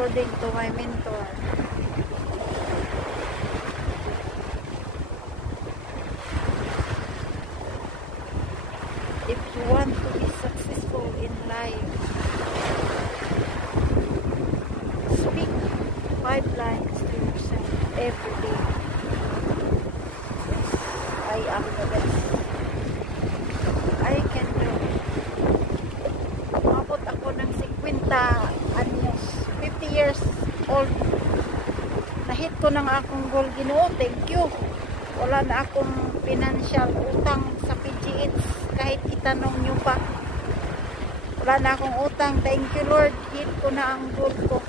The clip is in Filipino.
according to my mentor. If you want to be successful in life, speak 5 lines to yourself every day. Yes, I am the best. I can do it. Umabot ako ng 50 anyos, 50 years old. Nahit ko ng akong goal, Ginoo. Thank you. Wala na akong financial utang sa PGH. Kahit itanong nyo pa. Wala na akong utang. Thank you, Lord. Hit ko na ang goal ko.